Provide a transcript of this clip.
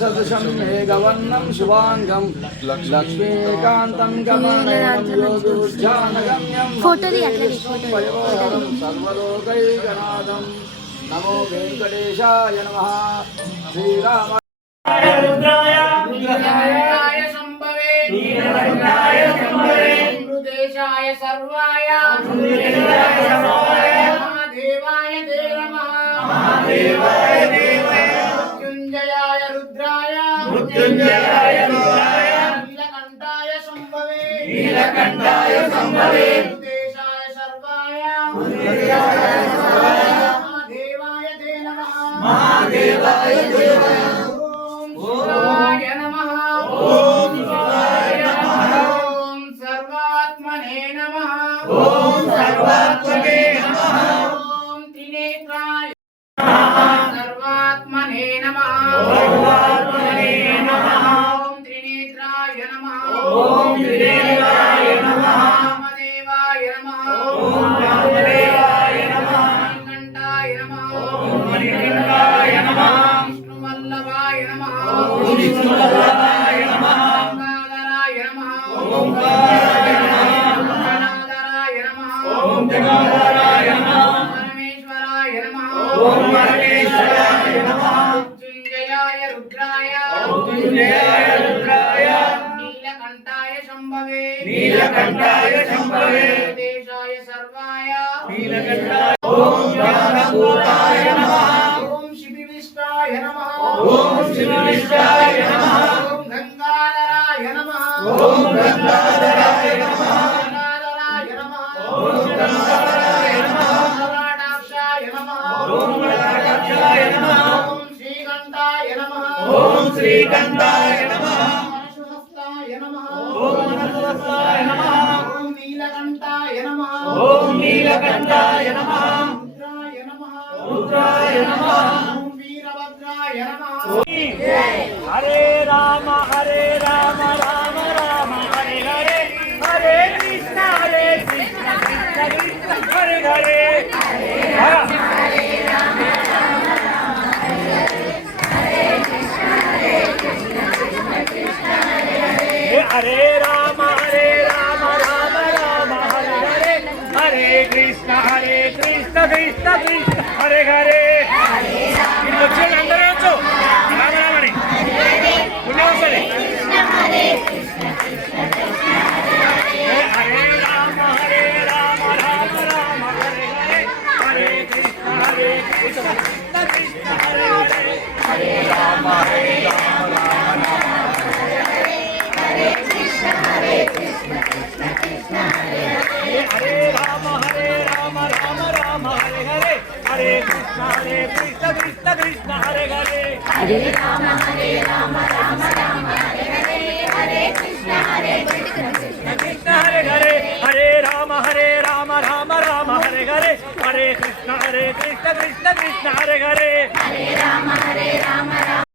सदृशं मेघवर्णं शुभांगं लक्ष्मीकान्तं कमलनयनं योगिवृद्धानगम्यं सर्वलोकैकनाथं नमो वेंकटेशाय नमः। श्रीराम रुद्राय संभवे नीलकंठाय संभवे अमृतेशाय सर्वाय महादेवाय ते नमः। महादेवाय देवाय मृत्युंजयाय रुद्राय नीलकंठाय संभवे अमृतेशाय सर्वाय महादेवाय ते नमः। महादेवाय देवाय शिवाय नमः। ओम शिवाय नमः। ओम सर्वात्मने नमः। ओम सर्वात्मने नमः। ओम त्रिनेत्राय सर्वात्मने नमः। सर्वात्मने नमः। ओम त्रिनेत्राय नमः। ओम त्रिनेत्राय नमः। वामदेवाय नमः। ओम वामदेवाय नमः। मणिकंठाय नमः। ओम मणिकंठाय नमः। विष्णुवल्लभाय नमः। विष्णुवल्लभाय नमः। गंगाधराय नमः। गंगाधराय नमः। गणाधराय नमः। गणाधराय नमः। परमेश्वराय नमः। परमेश्वराय नमः। मृत्युंजयाय रुद्राय नीलकंठाय शंभवे देशाय सर्वाय ओम ज्ञानभूताय नमः। ओम शिवविष्टाय नमः। ओम शिवविष्टाय नमः। ओम गंगाधराय नमः। ओम गंगाधराय नमः। गंगाधराय नमः। ओम गंगाधराय नमः। ललाटाक्षाय नमः। ओम ललाटाक्षाय नमः। ओम श्रीकंठाय नमः। ओम श्रीकंठाय नमः। मनस्वस्ताय नमः। ओम मनस्वस्ताय नमः। ओम नीलकंठाय नमः। ओम नीलकंठाय नमः। रुद्राय नमः। रुद्राय नमः। ओम वीरभद्राय नमः। हरे राम राम राम हरे हरे हरे कृष्ण कृष्ण कृष्ण हरे हरे हरे राम हरे राम हरे हरे हरे कृष्ण कृष्ण कृष्ण हरे हरे అందరూ రామరామని పుణ్యవసరి హరే రామ రామ రామ హరే హరే హరే కృష్ణ కృష్ణ కృష్ణ హరే హరే హరే రామ రామ రామ హరే కృష్ణ కృష్ణ కృష్ణ హరే హరే రామ రామ రామ హరే హరే హరే కృష్ణ కృష్ణ కృష్ణ హరే హరే హరే రామ రామ రామ హరే హరే హరే కృష్ణ కృష్ణ కృష్ణ హరే హరే హరే రామ రామ రామ హరే హరే హరే కృష్ణ కృష్ణ కృష్ణ హరే హరే హరే రామ రామ